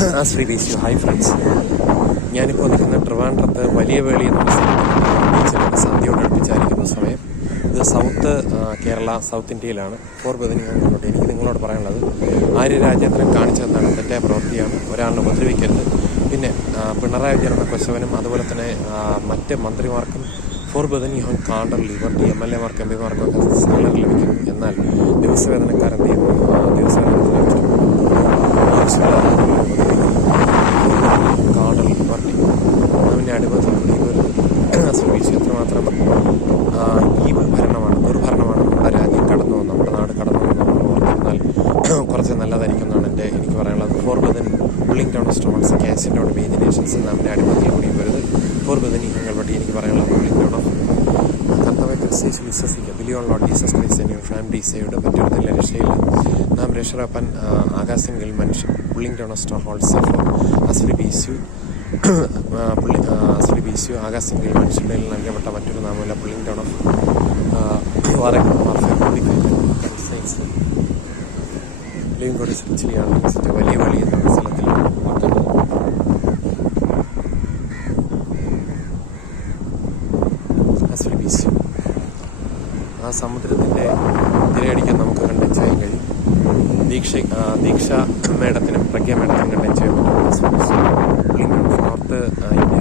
Shri hi friends, ഞാനിപ്പോൾ നിൽക്കുന്ന ട്രിവാൻഡ്രത്ത് വലിയ വേളി എന്ന ബീച്ചിലാണ്. സന്ധ്യയോട് അടുപ്പിച്ചായിരിക്കുന്ന സമയം. ഇത് സൗത്ത് കേരള, സൗത്ത് ഇന്ത്യയിലാണ്. ഫോർബദനിങ്ങോട്ട് എനിക്ക് നിങ്ങളോട് പറയാനുള്ളത്, ആര്യരാജേന്ദ്രൻ കാണിച്ചതെന്നാണ് തെറ്റായ പ്രവൃത്തിയാണ്. ഒരാളിനെ ഉപദ്രവിക്കരുത്. പിന്നെ പിണറായി വിജയൻ കൊശവനും അതുപോലെ തന്നെ മറ്റ് മന്ത്രിമാർക്കും ഫോർബദനിയോൻ കാണ്ടർ ലിബർട്ടി MLA-മാർക്കും MP-മാർക്കും ഒക്കെ സാലറി ലഭിക്കുന്നു. എന്നാൽ ദിവസവേതനക്കാരെന്ത് ചെയ്യുന്നു? കാണ്ടർ ലിബർട്ടി അവൻ്റെ അടിമത്തം ശ്രമിച്ചു. എത്രമാത്രം ഈ ഭരണമാണ്, ദുർഭരണമാണ് നമ്മുടെ രാജ്യം കടന്നു വന്നത്, നമ്മുടെ നാട് കടന്നു വന്നത് നമ്മൾ ഓർത്തിരുന്നാൽ കുറച്ച് നല്ലതായിരിക്കും എന്നാണ് എനിക്ക് പറയാനുള്ളത്. ഫോർബദൻ പുള്ളിംഗ് ഡൗൺ സ്റ്റോൺസ് ക്യാസിൻ്റെ ഇമേജിനേഷൻസ് നമ്മുടെ അടിമത്തിൽ കൂടി വരുന്നത് ഫോർബദനിങ്ങൾ വഴി എനിക്ക് പറയാനുള്ളത്. പുള്ളിംഗ് ഡൗൺ ഓഫ് കർത്തവ്യ ക്രിസ്തേശു വിശ്വസിക്കുക, believe on lord Jesus Christ and your family saved. മറ്റൊരുത്തിൻ്റെ രക്ഷയില്ല. നാം രക്ഷറപ്പൻ ആകാശങ്ങളിൽ മനുഷ്യൻ. Pulling down of stone holes for അസ്ലി ബീസ്യു ആകാശങ്ങളിൽ മനുഷ്യരുടെ നൽകപ്പെട്ട മറ്റൊരു നാമല്ല. Pulling down of science living God സെഞ്ചുറിയാണ് വലിയ വളി എന്ന സ്ഥലത്തിൽ. ആ സമുദ്രത്തിൻ്റെ തിരയടിക്കാൻ നമുക്ക് കണ്ടൻസ് ചെയ്യാൻ കഴിയും. ദീക്ഷ മേഡത്തിനും പ്രഗ്യ മേഡത്തിനും കണ്ടൻസ് ചെയ്യാൻ പറ്റും. North India